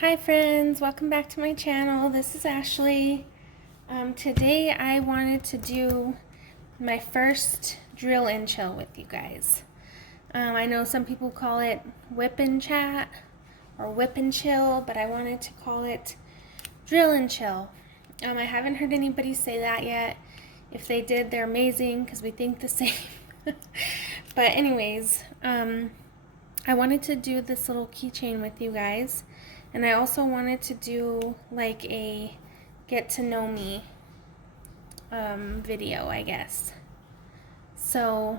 Hi friends, welcome back to my channel. This is Ashley. Today I wanted to do my first drill and chill with you guys. I know some people call it whip and chat or whip and chill, but I wanted to call it drill and chill. I haven't heard anybody say that yet. If they did, they're amazing because we think the same. But anyways, I wanted to do this little keychain with you guys. And I also wanted to do like a get to know me video, I guess. So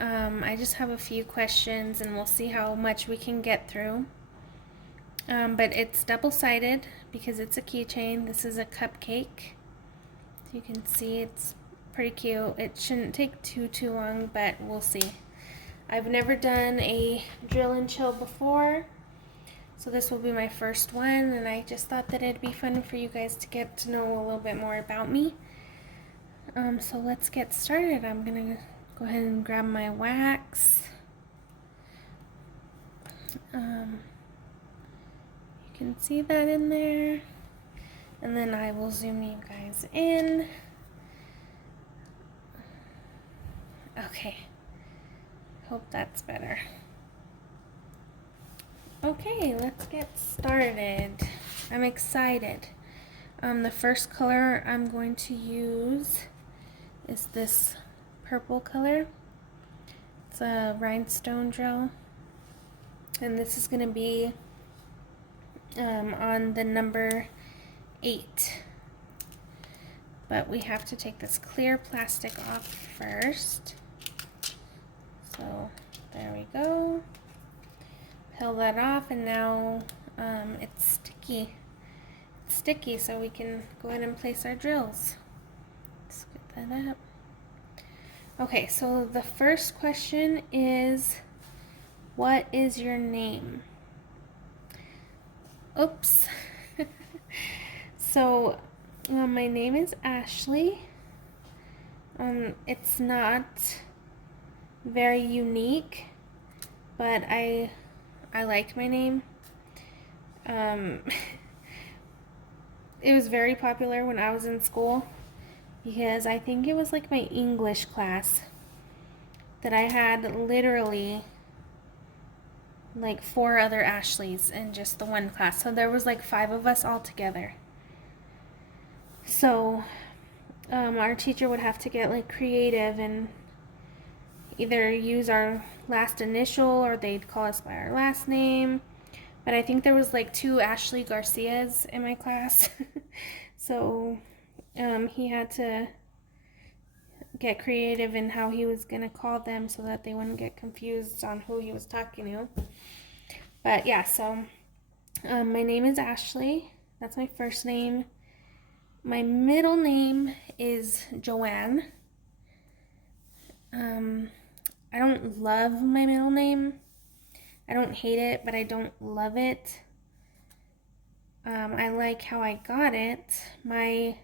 I just have a few questions and we'll see how much we can get through. But it's double-sided because it's a keychain. This is a cupcake. So you can see it's pretty cute. It shouldn't take too long, but we'll see. I've never done a drill and chill before. So this will be my first one, and I just thought that it'd be fun for you guys to get to know a little bit more about me. So let's get started. I'm gonna go ahead and grab my wax. You can see that in there. And then I will zoom you guys in. Okay, hope that's better. Okay, let's get started. I'm excited. The first color I'm going to use is this purple color. It's a rhinestone drill. And this is going to be on the number 8. But we have to take this clear plastic off first. So there we go. Peel that off, and now it's sticky. It's sticky, so we can go ahead and place our drills. Let's get that up. Okay, so the first question is, what is your name? Oops. So my name is Ashley. It's not very unique, but I like my name. It was very popular when I was in school because I think it was like my English class that I had literally like 4 other Ashleys in just the one class. So there was like 5 of us all together. So our teacher would have to get like creative and either use our last initial or they'd call us by our last name. But I think there was like 2 Ashley Garcias in my class. So he had to get creative in how he was going to call them so that they wouldn't get confused on who he was talking to. But yeah, so my name is Ashley. That's my first name. My middle name is Joanne. I don't love my middle name. I don't hate it, but I don't love it. I like how I got it. My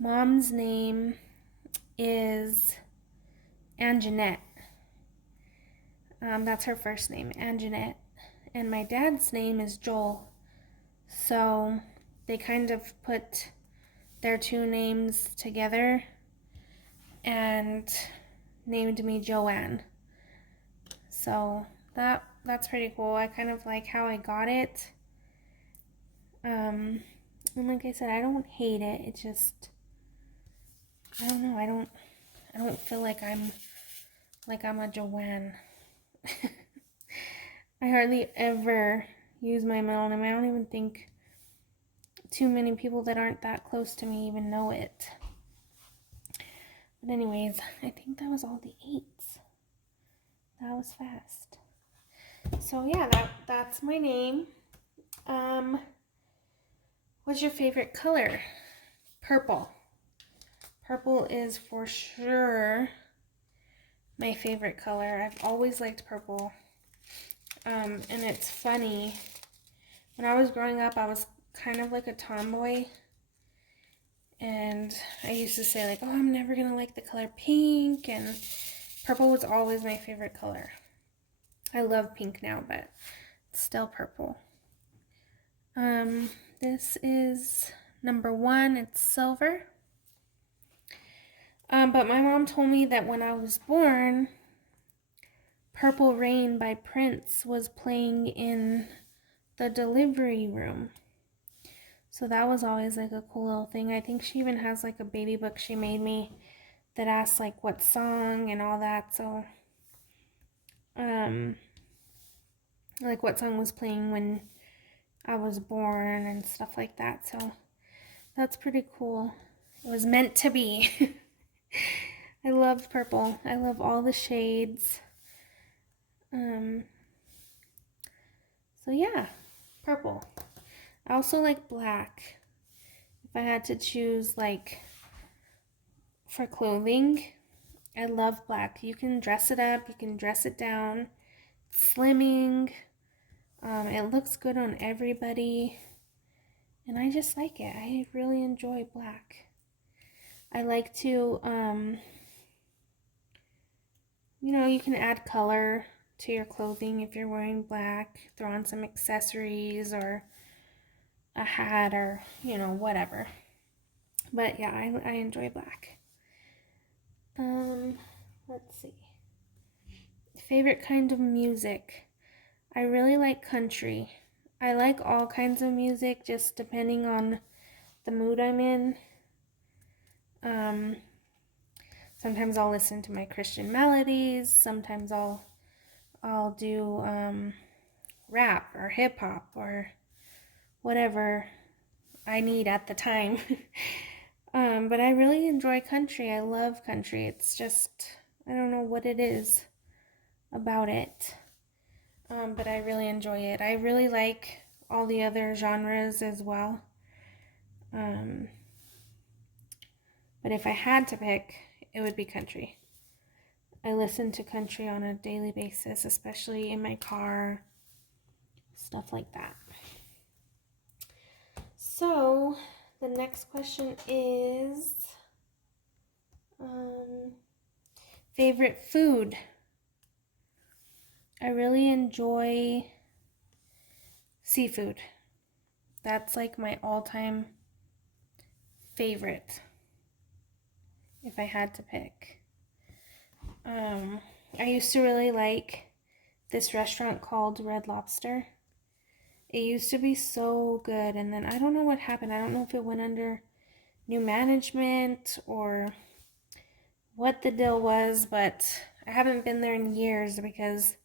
mom's name is Anjanette. That's her first name, Anjanette. And my dad's name is Joel. So they kind of put their 2 names together and named me Joanne. So that's pretty cool. I kind of like how I got it. And like I said, I don't hate it. It just, I don't know. I don't feel like I'm a Joanne. I hardly ever use my middle name. I don't even think too many people that aren't that close to me even know it. But anyways, I think that was all the 8s. That was fast. So yeah, that's my name. What's your favorite color? Purple. Purple is for sure my favorite color. I've always liked purple. And it's funny. When I was growing up, I was kind of like a tomboy. And I used to say like, oh, I'm never going to like the color pink. And purple was always my favorite color. I love pink now, but it's still purple. This is number 1. It's silver. But my mom told me that when I was born, Purple Rain by Prince was playing in the delivery room. So that was always like a cool little thing. I think she even has like a baby book she made me that asks like what song and all that. So, like what song was playing when I was born and stuff like that. So that's pretty cool. It was meant to be. I love purple. I love all the shades. So yeah, purple. I also like black. If I had to choose like for clothing, I love black. You can dress it up, you can dress it down. It's slimming. It looks good on everybody. And I just like it. I really enjoy black. I like to, you can add color to your clothing if you're wearing black. Throw on some accessories or a hat or, whatever. But yeah, I enjoy black. Let's see. Favorite kind of music. I really like country. I like all kinds of music, just depending on the mood I'm in. Sometimes I'll listen to my Christian melodies. Sometimes I'll do rap or hip hop or whatever I need at the time. But I really enjoy country. I love country. It's just, I don't know what it is about it. But I really enjoy it. I really like all the other genres as well. But if I had to pick, it would be country. I listen to country on a daily basis, especially in my car, stuff like that. So, the next question is favorite food. I really enjoy seafood. That's like my all-time favorite if I had to pick. I used to really like this restaurant called Red Lobster. It used to be so good, and then I don't know what happened. I don't know if it went under new management or what the deal was, but I haven't been there in years because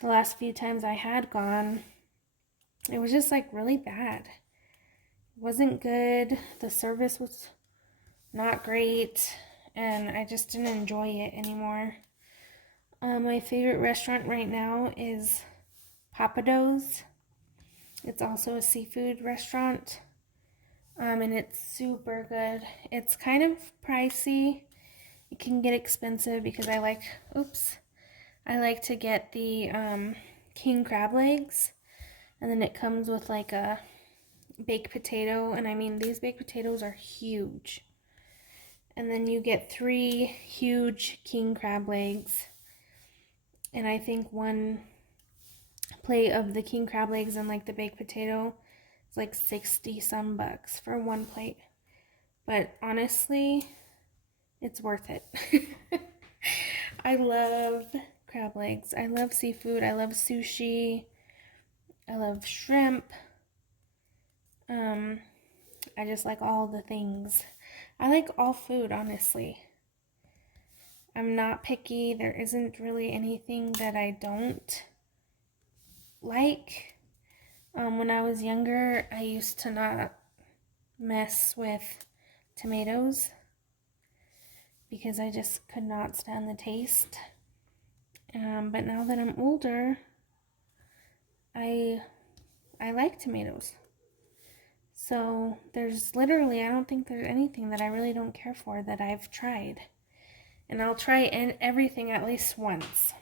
the last few times I had gone, it was just like really bad. It wasn't good. The service was not great, and I just didn't enjoy it anymore. My favorite restaurant right now is Pappadeaux. It's also a seafood restaurant, and it's super good. It's kind of pricey. It can get expensive because I like to get the king crab legs, and then it comes with like a baked potato, and I mean these baked potatoes are huge. And then you get 3 huge king crab legs, and I think one plate of the king crab legs and like the baked potato is like 60 some bucks for one plate. But honestly, it's worth it. I love crab legs. I love seafood. I love sushi. I love shrimp. I just like all the things. I like all food, honestly. I'm not picky. There isn't really anything that I don't like. When I was younger, I used to not mess with tomatoes because I just could not stand the taste. But now that I'm older, I like tomatoes. So there's literally, I don't think there's anything that I really don't care for that I've tried. And I'll try everything at least once.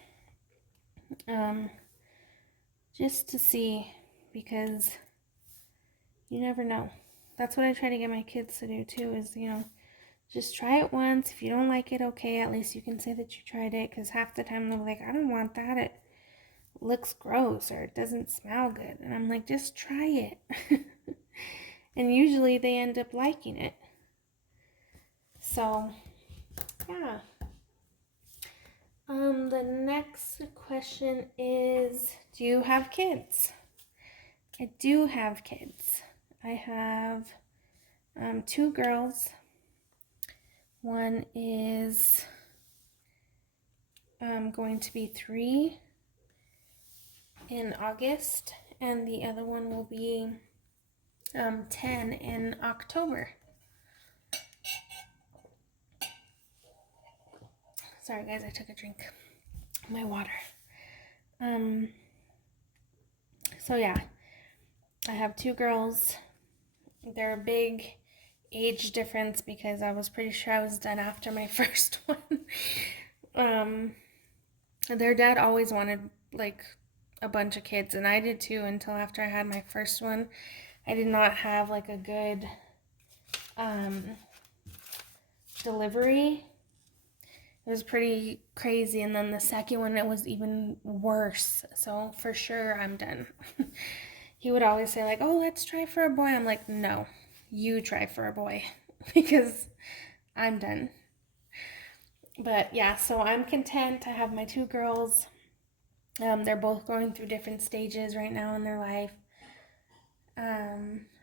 Just to see, because you never know. That's what I try to get my kids to do too, is, just try it once. If you don't like it, okay, at least you can say that you tried it, because half the time they'll be like, I don't want that. looks gross or it doesn't smell good. And I'm like, just try it. And usually they end up liking it. So, yeah. The next question is, do you have kids? I do have kids. I have 2 girls. One is going to be 3 in August, and the other one will be 10 in October. Sorry guys, I took a drink of my water. So yeah, I have 2 girls. They're a big age difference because I was pretty sure I was done after my first one. Their dad always wanted like a bunch of kids, and I did too until after I had my first one. I did not have like a good delivery. It was pretty crazy, and then the second one, it was even worse. So for sure I'm done. He would always say like, oh, let's try for a boy. I'm like, no, you try for a boy because I'm done. But yeah, so I'm content. I have my 2 girls. They're both going through different stages right now in their life.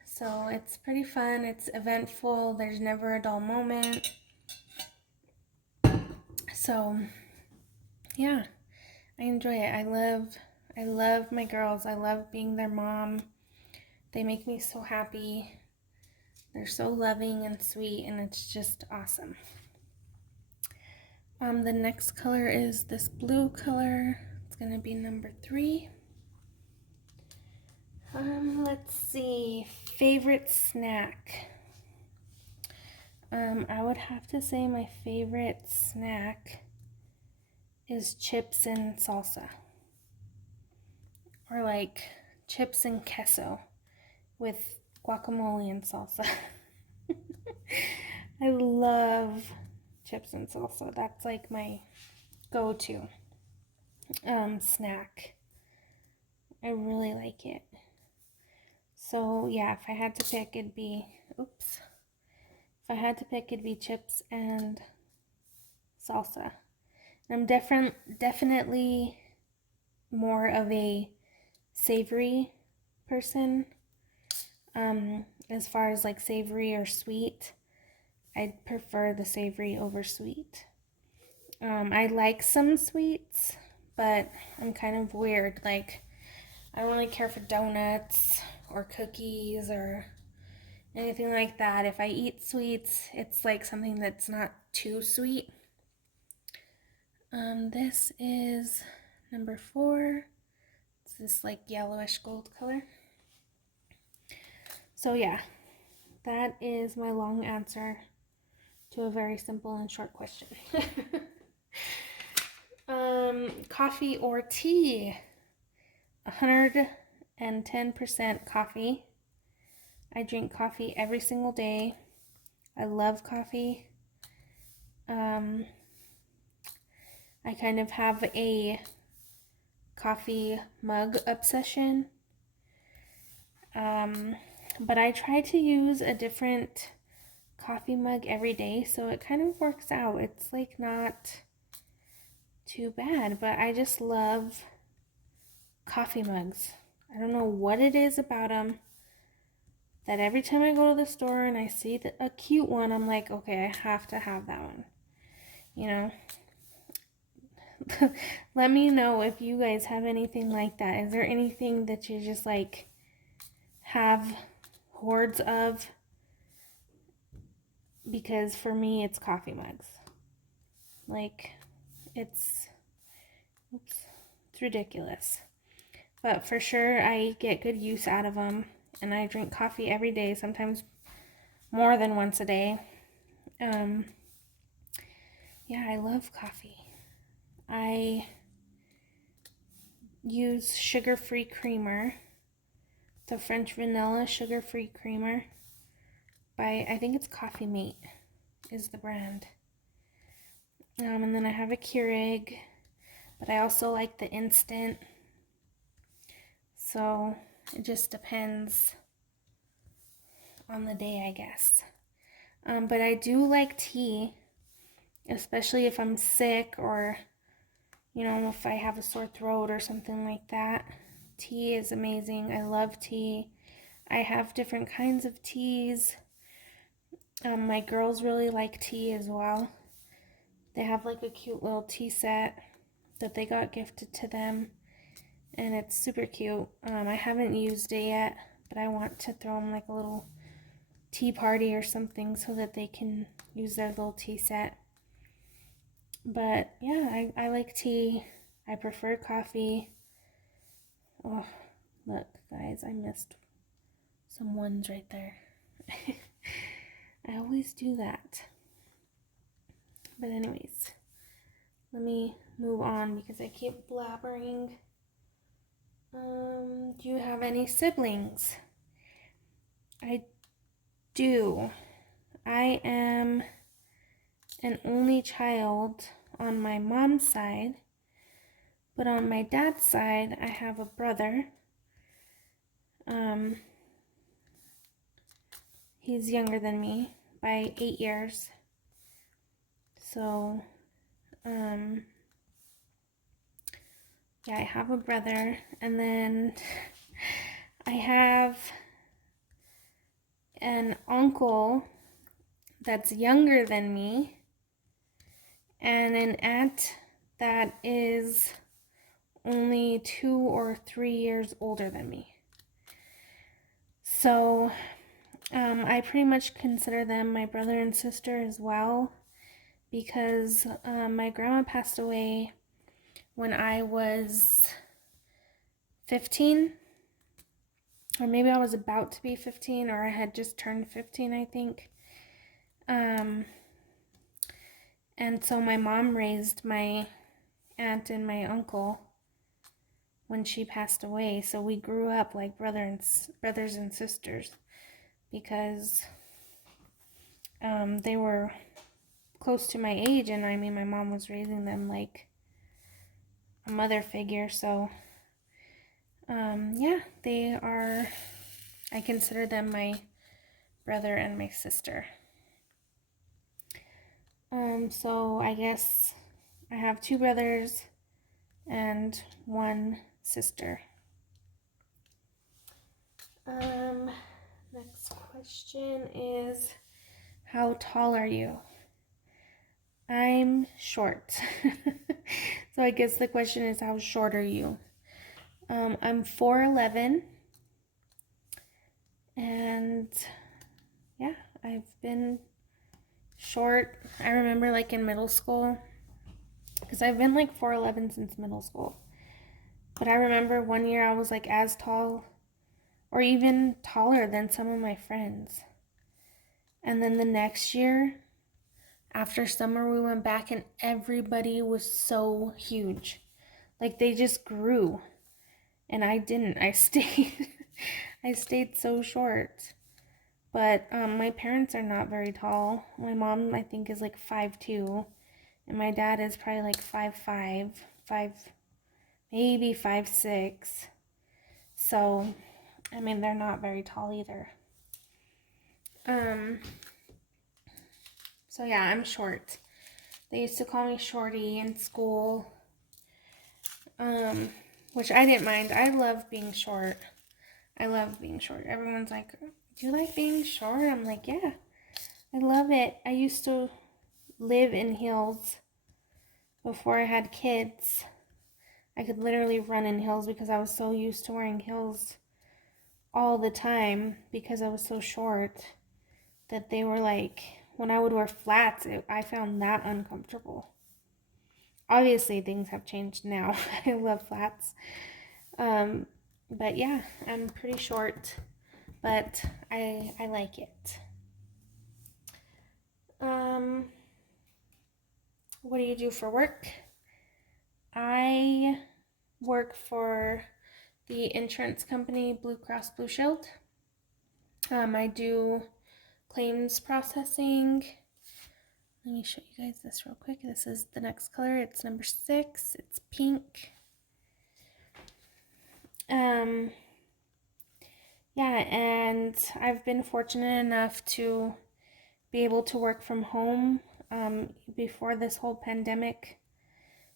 So it's pretty fun. It's eventful. There's never a dull moment. So yeah, I enjoy it. I love my girls. I love being their mom. They make me so happy. They're so loving and sweet, and it's just awesome. The next color is this blue color. It's gonna be number 3. Let's see, favorite snack. I would have to say my favorite snack is chips and salsa. Or like chips and queso with guacamole and salsa. I love chips and salsa. That's like my go-to snack. I really like it. So yeah, if I had to pick, it'd be chips and salsa. I'm definitely more of a savory person. As far as like savory or sweet, I'd prefer the savory over sweet. I like some sweets, but I'm kind of weird. Like, I don't really care for donuts or cookies or anything like that. If I eat sweets, it's like something that's not too sweet. This is number 4. It's this like yellowish gold color. So yeah, that is my long answer to a very simple and short question. Coffee or tea? 110% coffee. I drink coffee every single day. I love coffee. I kind of have a coffee mug obsession. But I try to use a different coffee mug every day, so it kind of works out. It's like not too bad, but I just love coffee mugs. I don't know what it is about them that every time I go to the store and I see a cute one, I'm like, okay, I have to have that one. You know? Let me know if you guys have anything like that. Is there anything that you just like have hordes of? Because for me, it's coffee mugs. Like, it's ridiculous. But for sure, I get good use out of them. And I drink coffee every day, sometimes more than once a day. Yeah, I love coffee. I use sugar-free creamer. The French vanilla sugar-free creamer by, I think it's Coffee Mate is the brand. And then I have a Keurig, but I also like the instant So it just depends on the day, I guess. But I do like tea, especially if I'm sick or, you know, if I have a sore throat or something like that. Tea is amazing. I love tea. I have different kinds of teas. My girls really like tea as well. They have like a cute little tea set that they got gifted to them, and it's super cute. I haven't used it yet, but I want to throw them like a little tea party or something so that they can use their little tea set. But yeah, I like tea. I prefer coffee. Oh, look, guys, I missed some ones right there. I always do that. But anyways, let me move on because I keep blabbering. Do you have any siblings? I do. I am an only child on my mom's side, but on my dad's side, I have a brother. He's younger than me by 8 years. So, yeah, I have a brother, and then I have an uncle that's younger than me, and an aunt that is only 2 or 3 years older than me. So, I pretty much consider them my brother and sister as well, because my grandma passed away when I was 15, or maybe I was about to be 15, or I had just turned 15, I think. And so my mom raised my aunt and my uncle when she passed away, so we grew up like brothers and sisters, because they were close to my age, and I mean, my mom was raising them like a mother figure. So yeah, they are, I consider them my brother and my sister. So I guess I have 2 brothers and 1 sister. Next question is, how tall are you? I'm short. So I guess the question is, how short are you? I'm 4'11", and yeah, I've been short. I remember like in middle school, because I've been like 4'11" since middle school. But I remember one year I was like as tall or even taller than some of my friends. And then the next year, after summer, we went back and everybody was so huge. Like they just grew. And I didn't. I stayed. I stayed so short. But my parents are not very tall. My mom, I think, is like 5'2", and my dad is probably like 5'5", maybe 5'6". So, I mean, they're not very tall either. So yeah, I'm short. They used to call me Shorty in school, which I didn't mind. I love being short. I love being short. Everyone's like, do you like being short? I'm like, yeah, I love it. I used to live in heels before I had kids. I could literally run in heels because I was so used to wearing heels all the time because I was so short that they were like, when I would wear flats, I found that uncomfortable. Obviously, things have changed now. I love flats. But yeah, I'm pretty short, but I like it. What do you do for work? I work for the insurance company Blue Cross Blue Shield. I do claims processing. Let me show you guys this real quick. This is the next color. It's number 6. It's pink. yeah, and I've been fortunate enough to be able to work from home. Before this whole pandemic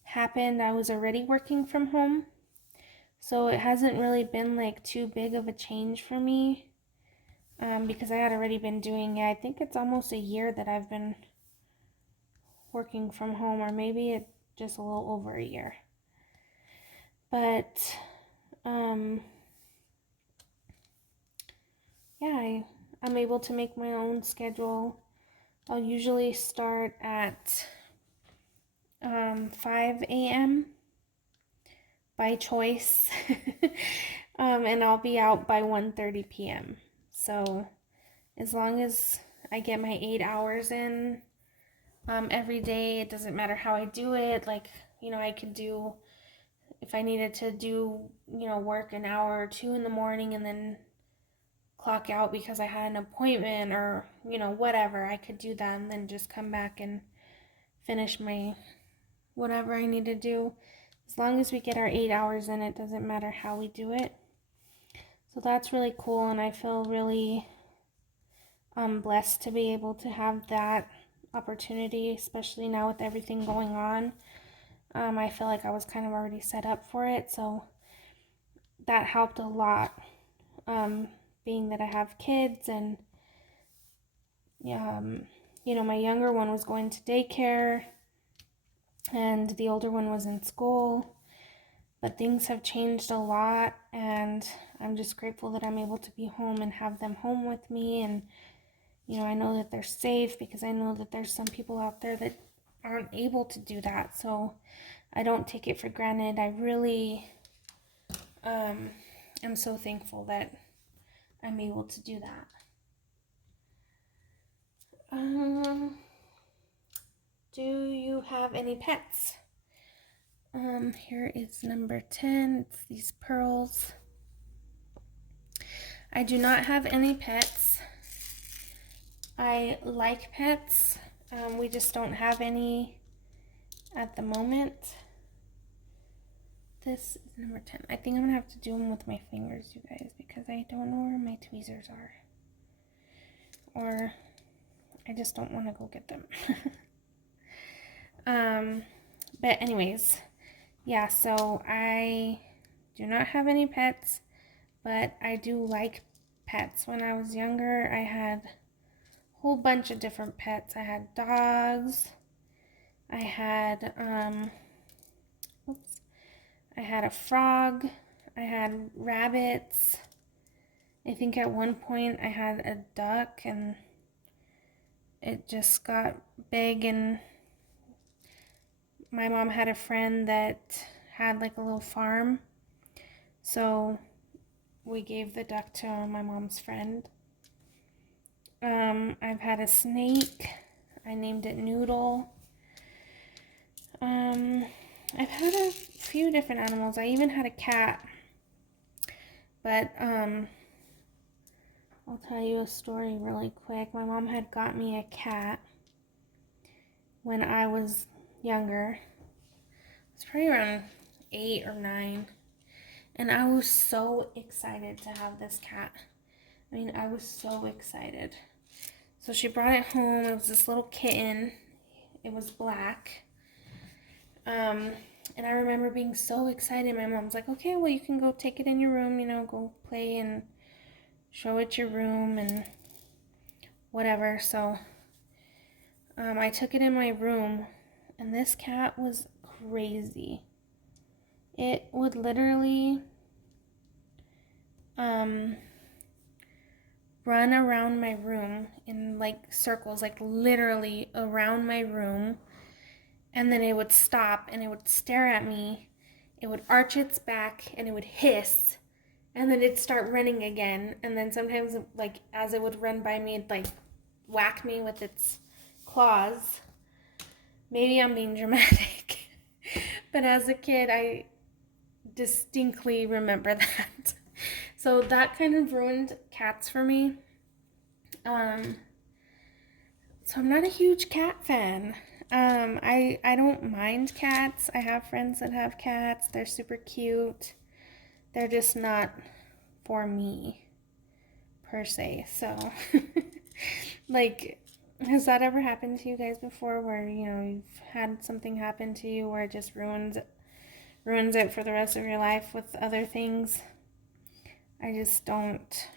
happened, I was already working from home. So it hasn't really been like too big of a change for me, because I had already been doing it. I think it's almost a year that I've been working from home, or maybe it just a little over a year. But yeah, I'm able to make my own schedule. I'll usually start at 5 a.m. by choice, and I'll be out by 1:30 p.m. So as long as I get my 8 hours in every day, it doesn't matter how I do it. Like, I could do, if I needed to do, work an hour or two in the morning and then clock out because I had an appointment or, whatever, I could do that and then just come back and finish my whatever I need to do. As long as we get our 8 hours in, it doesn't matter how we do it. So that's really cool, and I feel really blessed to be able to have that opportunity, especially now with everything going on. I feel like I was kind of already set up for it, so that helped a lot. Being that I have kids, and my younger one was going to daycare and the older one was in school, but things have changed a lot, and I'm just grateful that I'm able to be home and have them home with me. And I know that they're safe, because I know that there's some people out there that aren't able to do that, so I don't take it for granted. I really am so thankful that I'm able to do that. Do you have any pets? Here is number 10. It's these pearls. I do not have any pets. I like pets. We just don't have any at the moment. This is number 10. I think I'm gonna have to do them with my fingers, you guys, because I don't know where my tweezers are. Or I just don't want to go get them. But anyways, yeah, so I do not have any pets, but I do like pets. When I was younger, I had a whole bunch of different pets. I had dogs. I had I had a frog. I had rabbits. I think at one point I had a duck, and it just got big, and my mom had a friend that had like a little farm, so we gave the duck to my mom's friend. I've had a snake. I named it Noodle. I've had a few different animals. I even had a cat. But I'll tell you a story really quick. My mom had got me a cat when I was younger. It was probably around 8 or 9. And I was so excited to have this cat. I mean, I was so excited. So she brought it home. It was this little kitten. It was black. And I remember being so excited. My mom's like, okay, well, you can go take it in your room, go play and show it your room and whatever. So I took it in my room, and this cat was crazy. It would literally run around my room in like circles, like literally around my room. And then it would stop and it would stare at me. It would arch its back and it would hiss. And then it'd start running again. And then sometimes, like, as it would run by me, it'd like whack me with its claws. Maybe I'm being dramatic. But as a kid, I distinctly remember that. So that kind of ruined cats for me. So I'm not a huge cat fan. I don't mind cats. I have friends that have cats. They're super cute. They're just not for me. per se. So, like, has that ever happened to you guys before where, you know, you've had something happen to you where it just ruins it for the rest of your life with other things? I just don't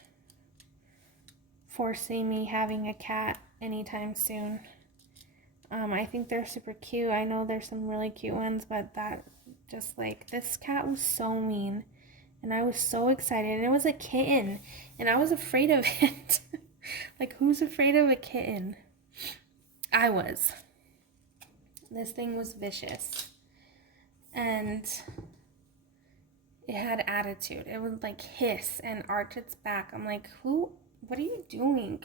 foresee me having a cat anytime soon. I think they're super cute. I know there's some really cute ones, but that just like, this cat was so mean. And I was so excited. And it was a kitten. And I was afraid of it. Like, who's afraid of a kitten? I was. This thing was vicious. And it had attitude. It would like hiss and arch its back. I'm like, what are you doing?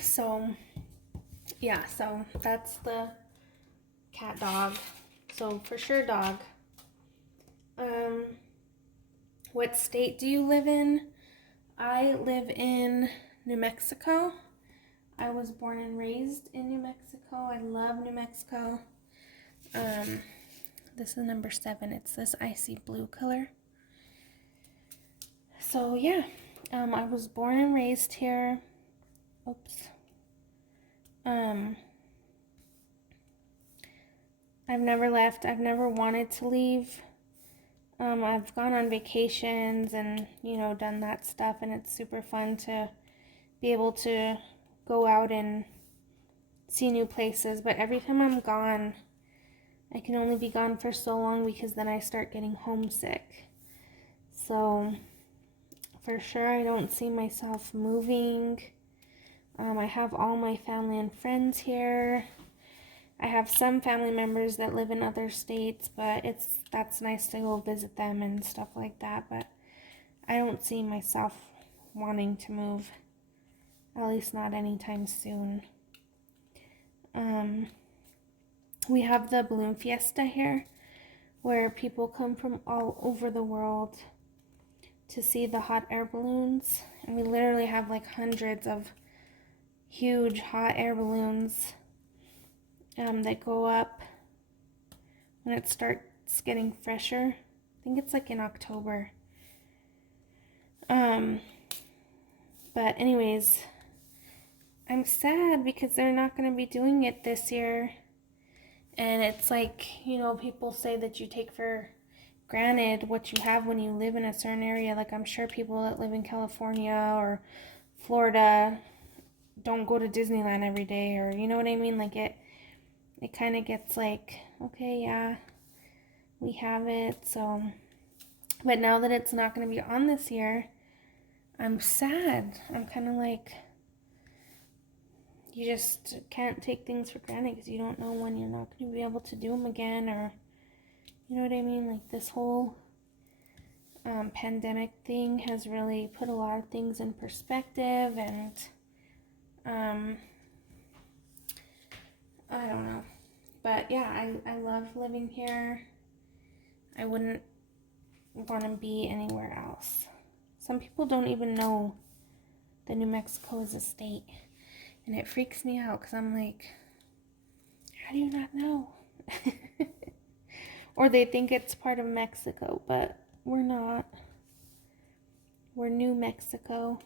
So, yeah, so that's the cat dog. So for sure dog. What state do you live in? I live in New Mexico. I was born and raised in New Mexico. I love New Mexico. This is number 7. It's this icy blue color. So yeah, I was born and raised here. Oops. I've never left. I've never wanted to leave. I've gone on vacations and, you know, done that stuff, and it's super fun to be able to go out and see new places. But every time I'm gone, I can only be gone for so long because then I start getting homesick. So for sure, I don't see myself moving. I have all my family and friends here. I have some family members that live in other states, but that's nice to go visit them and stuff like that. But I don't see myself wanting to move, at least not anytime soon. We have the Balloon Fiesta here, where people come from all over the world to see the hot air balloons. And we literally have like hundreds of huge hot air balloons that go up when it starts getting fresher. I think it's like in October. But anyways, I'm sad because they're not going to be doing it this year. And it's like, you know, people say that you take for granted what you have when you live in a certain area. Like, I'm sure people that live in California or Florida don't go to Disneyland every day, or you know what I mean? Like, it kind of gets like, okay, yeah, we have it. So, but now that it's not going to be on this year, I'm sad. I'm kind of like, you just can't take things for granted because you don't know when you're not going to be able to do them again, or you know what I mean? Like, this whole pandemic thing has really put a lot of things in perspective, and I don't know. But yeah, I love living here. I wouldn't want to be anywhere else. Some people don't even know that New Mexico is a state. And it freaks me out because I'm like, how do you not know? Or they think it's part of Mexico, but we're not. We're New Mexico.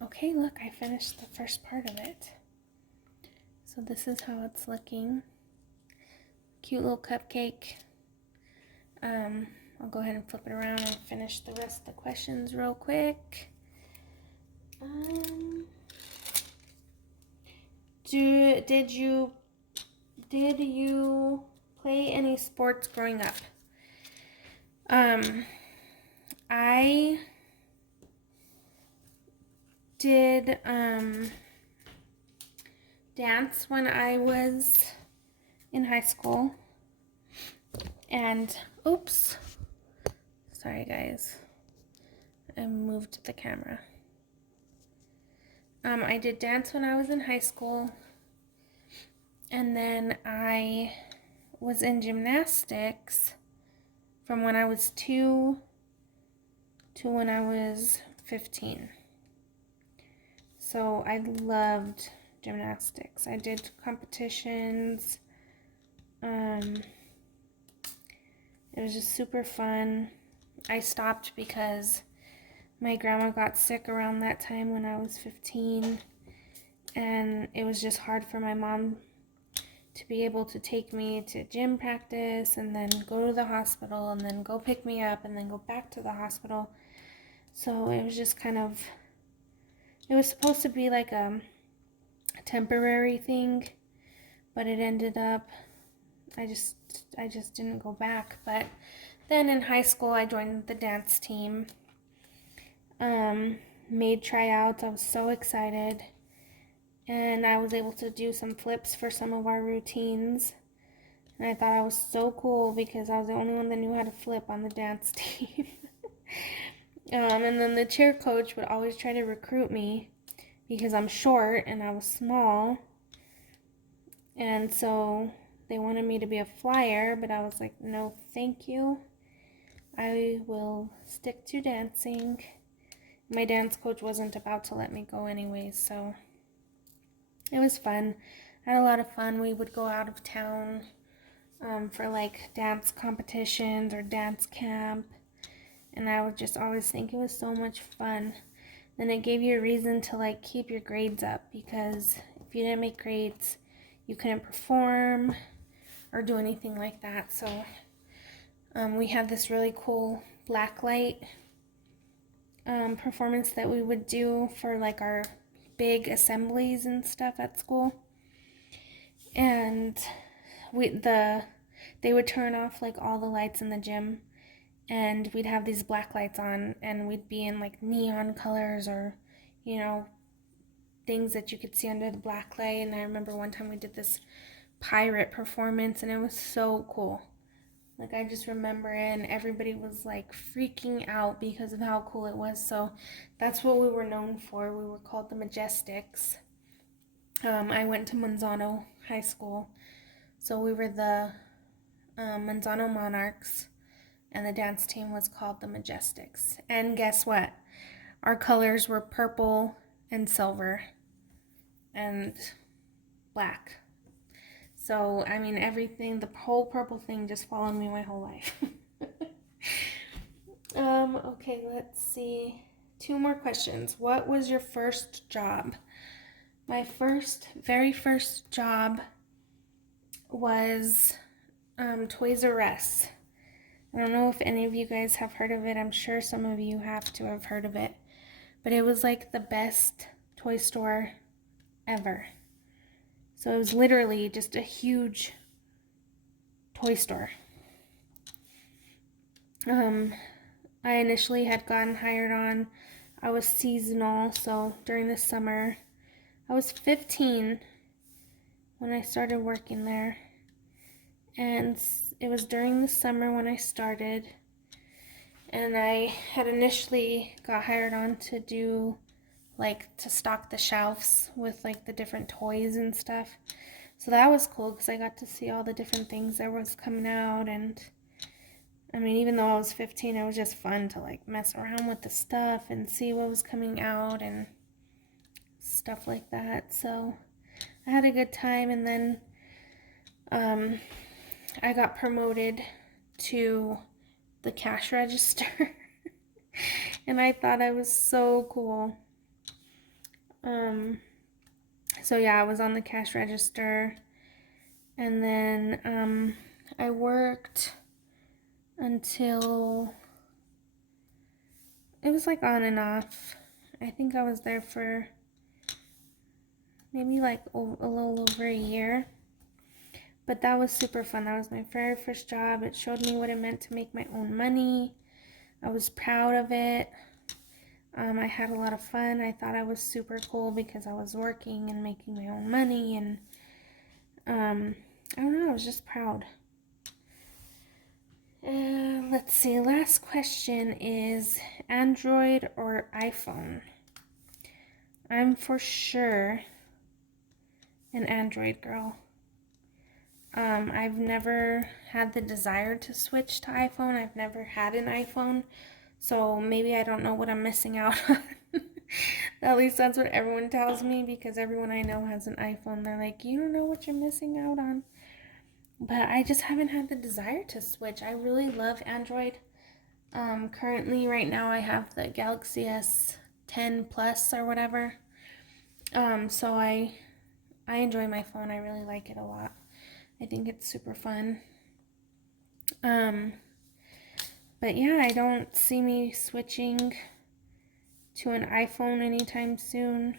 Okay, look, I finished the first part of it. So this is how it's looking. Cute little cupcake. I'll go ahead and flip it around and finish the rest of the questions real quick. Did you play any sports growing up? I did dance when I was in high school, and oops, sorry guys, I moved the camera. I did dance when I was in high school, and then I was in gymnastics from when I was 2 to when I was 15. So I loved gymnastics. I did competitions. It It was just super fun. I stopped because my grandma got sick around that time when I was 15, and it was just hard for my mom to be able to take me to gym practice and then go to the hospital and then go pick me up and then go back to the hospital. So it was just kind of, it was supposed to be like a temporary thing, but it ended up, I just didn't go back. But then in high school I joined the dance team, made tryouts. I was so excited, and I was able to do some flips for some of our routines, and I thought I was so cool because I was the only one that knew how to flip on the dance team. And then the cheer coach would always try to recruit me because I'm short and I was small, and so they wanted me to be a flyer, but I was like, no thank you, I will stick to dancing. My dance coach wasn't about to let me go anyways, so it was fun. I had a lot of fun. We would go out of town for like dance competitions or dance camp, and I would just always think it was so much fun. Then it gave you a reason to like keep your grades up, because if you didn't make grades, you couldn't perform or do anything like that. So we had this really cool black light performance that we would do for like our big assemblies and stuff at school, and they would turn off like all the lights in the gym, and we'd have these black lights on, and we'd be in like neon colors, or things that you could see under the black light. And I remember one time we did this pirate performance, and it was so cool. Like, I just remember it, and everybody was like freaking out because of how cool it was. So that's what we were known for. We were called the Majestics. I went to Manzano High School, so we were the Manzano Monarchs, and the dance team was called the Majestics. And guess what? Our colors were purple and silver and black. So, I mean, everything, the whole purple thing just followed me my whole life. Okay, let's see. 2 more questions. What was your first job? My very first job was Toys R Us. I don't know if any of you guys have heard of it. I'm sure some of you have to have heard of it. But it was like the best toy store ever. So it was literally just a huge toy store. I initially had gotten hired on. I was seasonal, so during the summer. I was 15 when I started working there. And it was during the summer when I started. And I had initially got hired on to do to stock the shelves with like the different toys and stuff. So that was cool because I got to see all the different things that was coming out. And I mean, even though I was 15, it was just fun to like mess around with the stuff and see what was coming out and stuff like that. So I had a good time. And then I got promoted to the cash register. And I thought I was so cool. So yeah, I was on the cash register, and then I worked until, it was like on and off. I think I was there for maybe like a little over a year, but that was super fun. That was my very first job. It showed me what it meant to make my own money. I was proud of it. I had a lot of fun. I thought I was super cool because I was working and making my own money, and I don't know, I was just proud. Let's see, last question is Android or iPhone? I'm for sure an Android girl. I've never had the desire to switch to iPhone. I've never had an iPhone. So maybe I don't know what I'm missing out on. At least that's what everyone tells me, because everyone I know has an iPhone. They're like, you don't know what you're missing out on. but I just haven't had the desire to switch. I really love Android. Currently right now I have the Galaxy S10 Plus or whatever. So I enjoy my phone. I really like it a lot. I think it's super fun. But yeah, I don't see me switching to an iPhone anytime soon.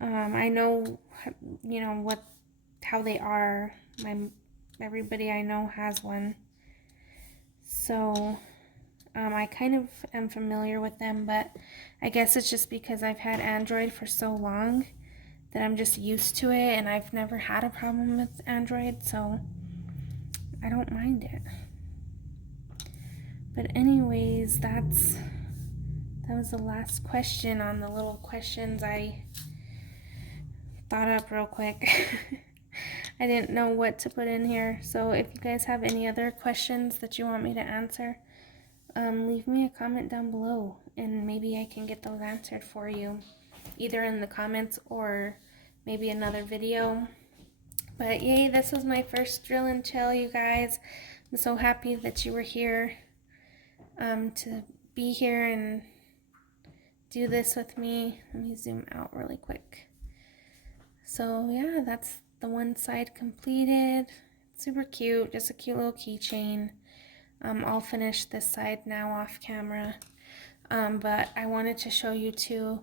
I know, you know, how they are. Everybody I know has one. So, I kind of am familiar with them, but I guess it's just because I've had Android for so long that I'm just used to it, and I've never had a problem with Android, so I don't mind it. But anyways, that was the last question on the little questions I thought up real quick. I didn't know what to put in here, so if you guys have any other questions that you want me to answer, leave me a comment down below, and maybe I can get those answered for you, either in the comments or maybe another video. But yay, this was my first drill and chill, you guys. I'm so happy that you were here to be here and do this with me. Let me zoom out really quick. So yeah, that's the one side completed. Super cute, just a cute little keychain. I'll finish this side now off camera. But I wanted to show you too,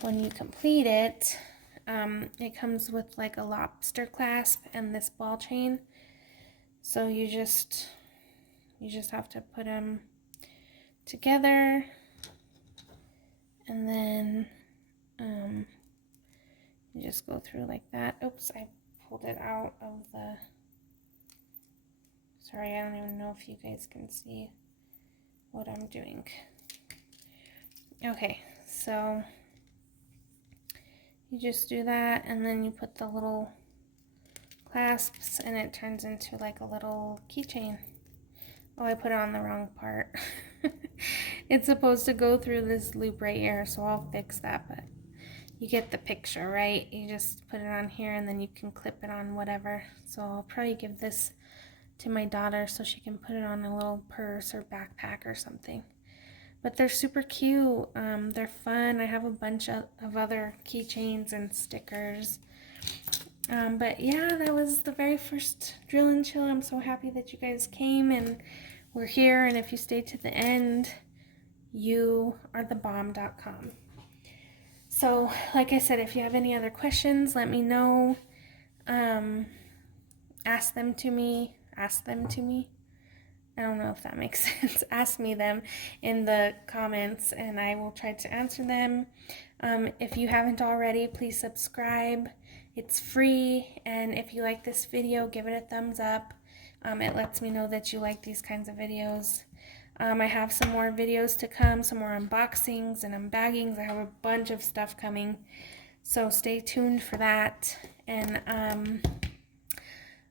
when you complete it, it comes with like a lobster clasp and this ball chain. So you just have to put them together, and then you just go through like that. Oops, I pulled it out of the, sorry, I don't even know if you guys can see what I'm doing. Okay, so you just do that, and then you put the little clasps, and it turns into like a little keychain. Oh, I put it on the wrong part. It's supposed to go through this loop right here, so I'll fix that, but you get the picture, right? You just put it on here, and then you can clip it on whatever. So I'll probably give this to my daughter so she can put it on a little purse or backpack or something. But they're super cute. They're fun. I have a bunch of other keychains and stickers. But yeah, that was the very first drill and chill. I'm so happy that you guys came and were here. And if you stayed to the end, you are the bomb.com. So, like I said, if you have any other questions, let me know. Ask them to me. I don't know if that makes sense. Ask me them in the comments, and I will try to answer them. If you haven't already, please subscribe. It's free, and if you like this video, give it a thumbs up. It lets me know that you like these kinds of videos. I have some more videos to come, some more unboxings and unbaggings. I have a bunch of stuff coming, so stay tuned for that. And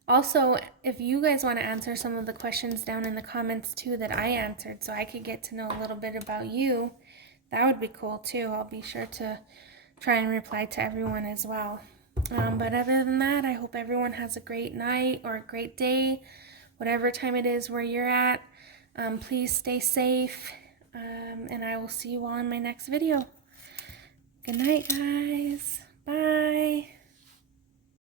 also, if you guys want to answer some of the questions down in the comments too that I answered, so I could get to know a little bit about you, that would be cool too. I'll be sure to try and reply to everyone as well. But other than that, I hope everyone has a great night or a great day, whatever time it is where you're at. Please stay safe, and I will see you all in my next video. Good night, guys. Bye.